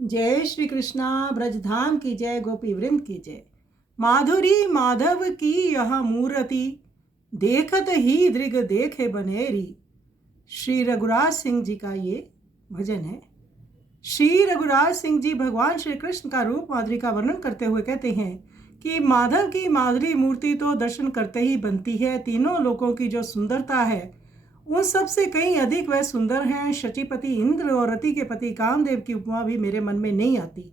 जय श्री कृष्णा। ब्रजधाम की जय, गोपी वृंद की जय। माधुरी माधव की यह मूर्ति, देखत ही दृग देखे बनेरी। श्री रघुराज सिंह जी का ये भजन है। श्री रघुराज सिंह जी भगवान श्री कृष्ण का रूप माधुरी का वर्णन करते हुए कहते हैं कि माधव की माधुरी मूर्ति तो दर्शन करते ही बनती है। तीनों लोकों की जो सुंदरता है उन सब से कहीं अधिक वह सुंदर हैं। शचीपति इंद्र और रति के पति कामदेव की उपमा भी मेरे मन में नहीं आती।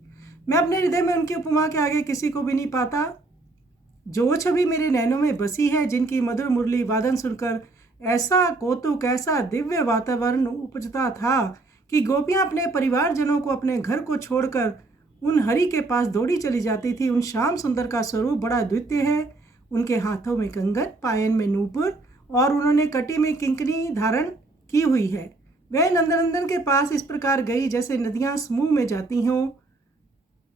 मैं अपने हृदय में उनकी उपमा के आगे किसी को भी नहीं पाता। जो छवि मेरे नैनों में बसी है, जिनकी मधुर मुरली वादन सुनकर ऐसा कौतुक, ऐसा दिव्य वातावरण उपजता था कि गोपियां अपने परिवारजनों को, अपने घर को छोड़कर उन हरि के पास दौड़ी चली जाती थी। उन श्याम सुंदर का स्वरूप बड़ा द्वितीय है। उनके हाथों में कंगन, पायन में नूपुर और उन्होंने कटी में किंकनी धारण की हुई है। वह नंदनंदन के पास इस प्रकार गई जैसे नदियां समूह में जाती हों,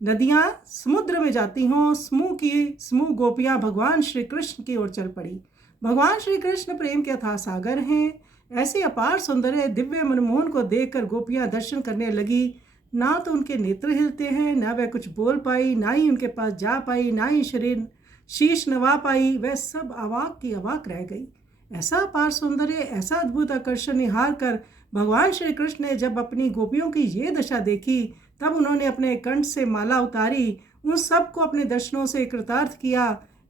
नदियां समुद्र में जाती हों। समूह गोपियां भगवान श्री कृष्ण की ओर चल पड़ी। भगवान श्री कृष्ण प्रेम के अथाह सागर हैं। ऐसे अपार सौंदर्य दिव्य मनमोहन को देखकर गोपियां दर्शन करने लगी। ना तो उनके नेत्र हिलते हैं, ना वह कुछ बोल पाई, ना ही उनके पास जा पाई, ना ही शीश नवा पाई। वह सब अवाक की अवाक रह गई। ऐसा अपार सौंदर्य, ऐसा अद्भुत आकर्षण निहार कर भगवान श्री कृष्ण ने जब अपनी गोपियों की ये दशा देखी, तब उन्होंने अपने कंठ से माला उतारी, उन सब को अपने दर्शनों से कृतार्थ किया।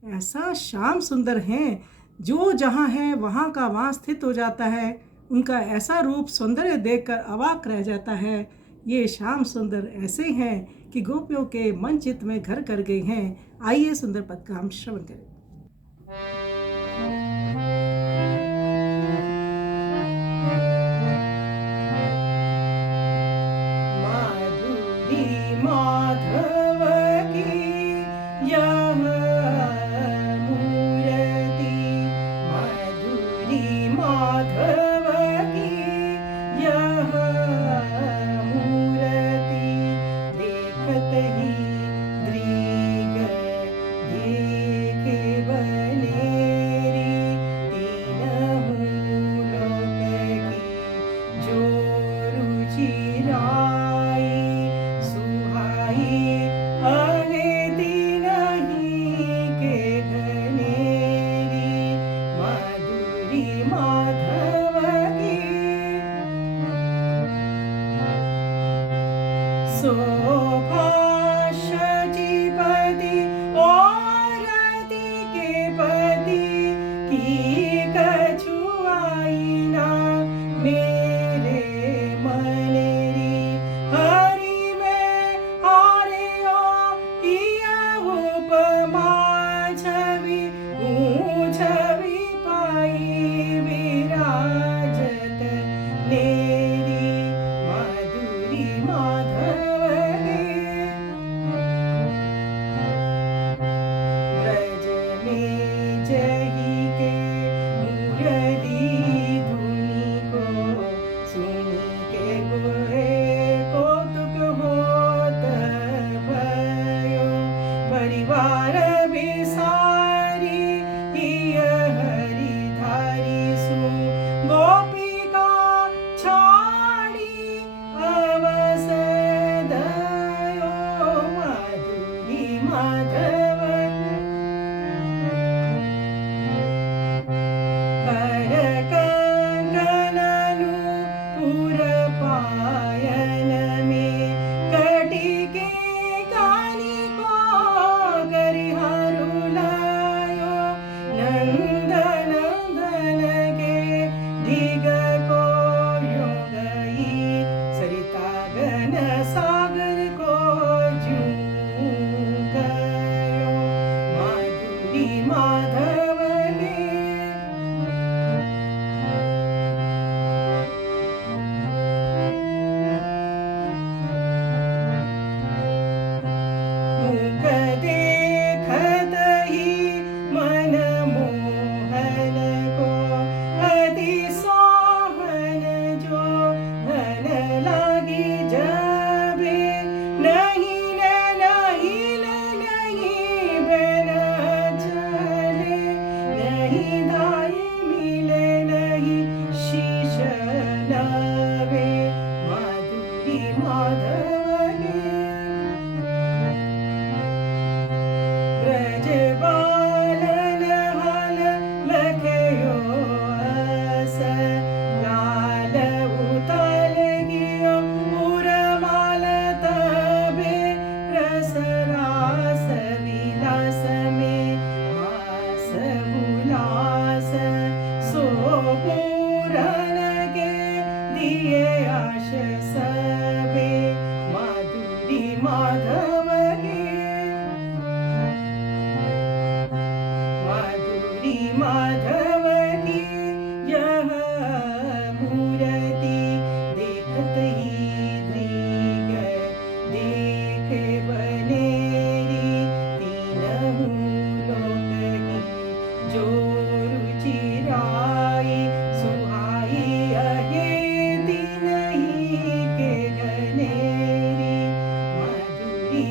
ऐसा श्याम सुंदर हैं, जो जहाँ है वहाँ का वहाँ स्थित हो जाता है। उनका ऐसा रूप सौंदर्य देखकर अवाक रह जाता है। ये श्याम सुंदर ऐसे हैं कि गोपियों के मन चित्त में घर कर गए हैं। आइए सुंदर पद का हम श्रवण करें। माधव की यह मूर्ति, माधुरी माधव की यह मूर्ति, देखत ही दृग देखे बनेरी। तीनहु लोक की जो रुचि शोभा शचीपति और रति के पति की कछुआई ना मेरे मनेरी। हरि में हारे ओ किया उपमा, छवि छवि पाई विराजत नेरी। माधुरी माधव परिवार बिसारी हिय हरि धारी सु। गोपिका छाड़ी अवस दयो, माधुरी माधव कर कंगन नूपुर पायन में, कटी के कानी को गरिहारु लायो। नंदन के धिग को यो गई, सरिता गन सागर को जूं गयो। माधुरी माधव गे मुख देखत ही मन मोहन को, अति सोहन जो धन लागी जब माधव की माधुरी माधव की यह मूर्ति देखत ही दृग देखे बनेरी तीनहु लोक की जो रुचिराई सुहाई अहे तीनही के गनेरी माधुरी